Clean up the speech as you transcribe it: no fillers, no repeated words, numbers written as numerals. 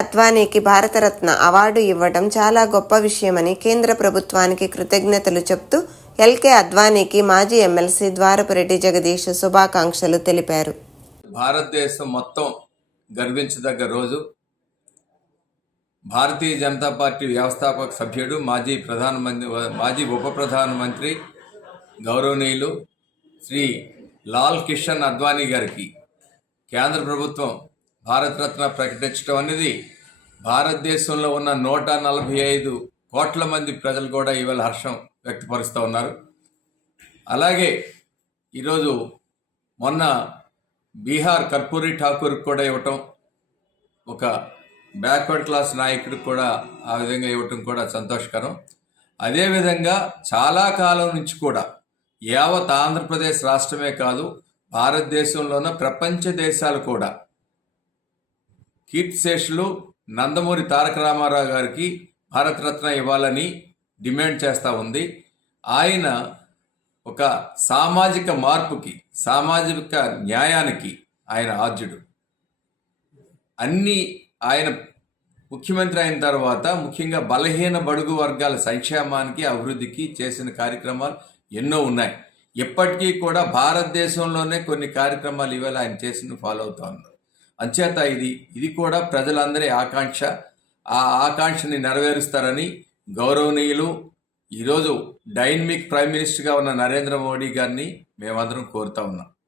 అద్వానీకి Bharat Ratna award ఇవ్వడం చాలా గొప్ప విషయమని కేంద్ర ప్రభుత్వానికి కృతజ్ఞతలు చెప్తూ ఎల్కే అద్వానీకి మాజీ ఎమ్మెల్సీ ద్వారపురెడ్డి జగదీష్ శుభాకాంక్షలు తెలిపారు. భారతదేశం మొత్తం గర్వించదగ్గ రోజు. భారతీయ జనతా పార్టీ వ్యవస్థాపక సభ్యుడు, మాజీ ఉప ప్రధానమంత్రి గౌరవనీయులు శ్రీ లాల్ కిషన్ అద్వానీ గారికి కేంద్ర ప్రభుత్వం భారతరత్న ప్రకటించడం అనేది భారతదేశంలో ఉన్న 145 కోట్ల మంది ప్రజలు కూడా ఇవాళ హర్షం వ్యక్తపరుస్తూ ఉన్నారు. అలాగే ఈరోజు మొన్న బీహార్ కర్పూరి ఠాకూర్కి కూడా ఇవ్వటం, ఒక బ్యాక్వర్డ్ క్లాస్ నాయకుడికి కూడా ఆ విధంగా ఇవ్వటం కూడా సంతోషకరం. అదేవిధంగా చాలా కాలం నుంచి కూడా యావత్ ఆంధ్రప్రదేశ్ రాష్ట్రమే కాదు, భారతదేశంలోనూ ప్రపంచ దేశాలు కూడా కీర్తిశేషులు నందమూరి తారక రామారావు గారికి భారతరత్న ఇవ్వాలని డిమాండ్ చేస్తూ ఉంది. ఆయన ఒక సామాజిక మార్పుకి, సామాజిక న్యాయానికి ఆయన ఆద్యుడు. ఆయన ముఖ్యమంత్రి అయిన తర్వాత ముఖ్యంగా బలహీన బడుగు వర్గాల సంక్షేమానికి, అభివృద్ధికి చేసిన కార్యక్రమాలు ఎన్నో ఉన్నాయి. ఎప్పటికీ కూడా భారతదేశంలోనే కొన్ని కార్యక్రమాలు ఇవాళ ఆయన చేసిన ఫాలో అవుతా ఉన్నారు. అంచేత ఇది కూడా ప్రజలందరి ఆకాంక్ష. ఆ ఆకాంక్షని నెరవేరుస్తారని గౌరవనీయులు ఈరోజు డైనమిక్ ప్రైమ్ మినిస్టర్గా ఉన్న నరేంద్ర మోడీ గారిని మేమందరం కోరుతా ఉన్నాం.